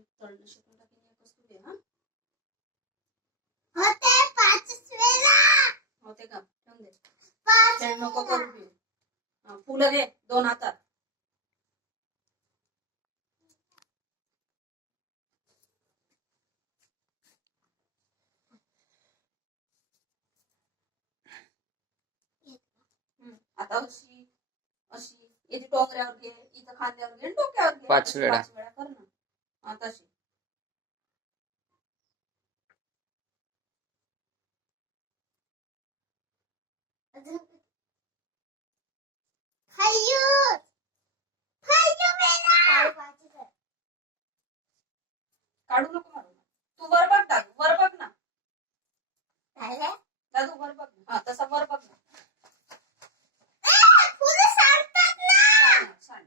तळणं शिकून टाकेन एकच तू दे. हा होते 5 वेळा होते का? ठेवून दे. खेळ नको करू दे. फुलं घे 2 हातात. आता अशी अशी इथे टोकऱ्यावर घे, इथं खांद्यावर घे, डोक्यावर घे. 5 वेळा 5 वेळा कर ना. तशी खयूर वेळा काढू नको मारू. तू वर बघ दादू, वर बघ ना. झालं दादू वर बघ ना. तसा वर बघ ना. फुलं सांडतात ना. सांड.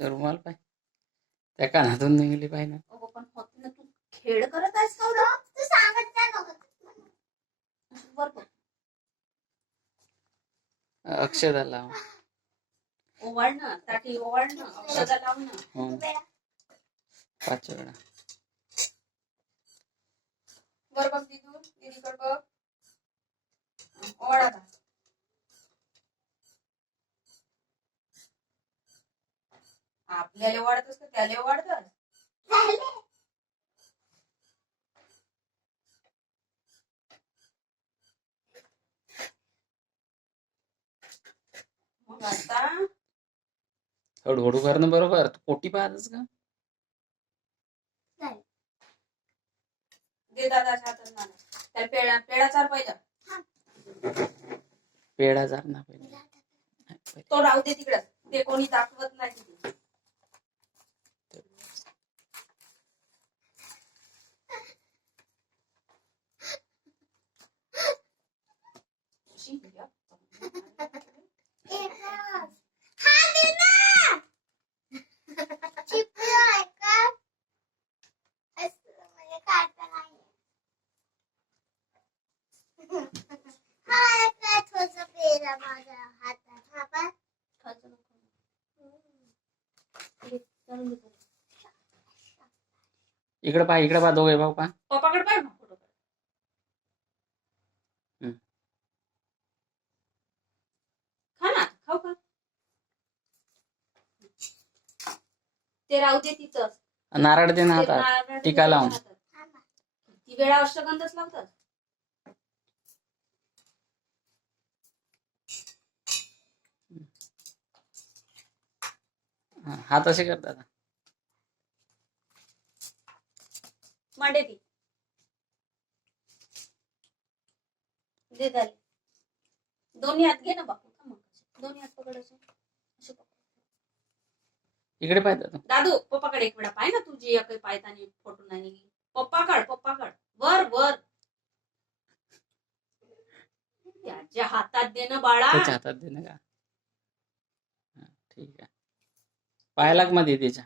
तर रुमाल पाय त्या कानातून निघली पाय ना. अगो पण होत ना. तू खेळ करत आहेस का? तू सांगत काय नको. वर बघ. अक्षदा लाव. ओवाळणं ताटी ओवाळणं अक्षदा लावणं. 5 वेळा वर बघ दिदू, दीदीकडे बघ. ओवाळा. आपल्याला ओवाळतस का त्याला ओवाळतस? मग आता हळूहळू करणं बरोबर. तू पोटी पाहतस का? दे दादाच्या हातात मला. त्याला पेढा चार पाहिजे. पेढा जार ना पहिले. तो राहू दे तिकडं. ते कोणी दाखवत नाही. इकडे पहा दोघे भाऊ पहा. पप्पाकडे पाय ना फोटो. खा ना. खाऊ का? ते राहू दे तिथं. नारळ दे ना हातात. टीका लावून. किती वेळा अष्टगंधच लावतात. हात असे करतात. मांडे ती दे झाले. दोन्ही हात घे ना बापू. दोन्ही हात पकडायचे. इकडे पाहिजे दादू पप्पाकडे एक वेळा पाय ना. तुझी काही पायतानी फोटो नाही. पप्पाकड वर वर. त्याच्या हातात दे ना बाळा. त्याच्या हातात दे ना का. ठीक आहे. पायाला मध्ये त्याच्या.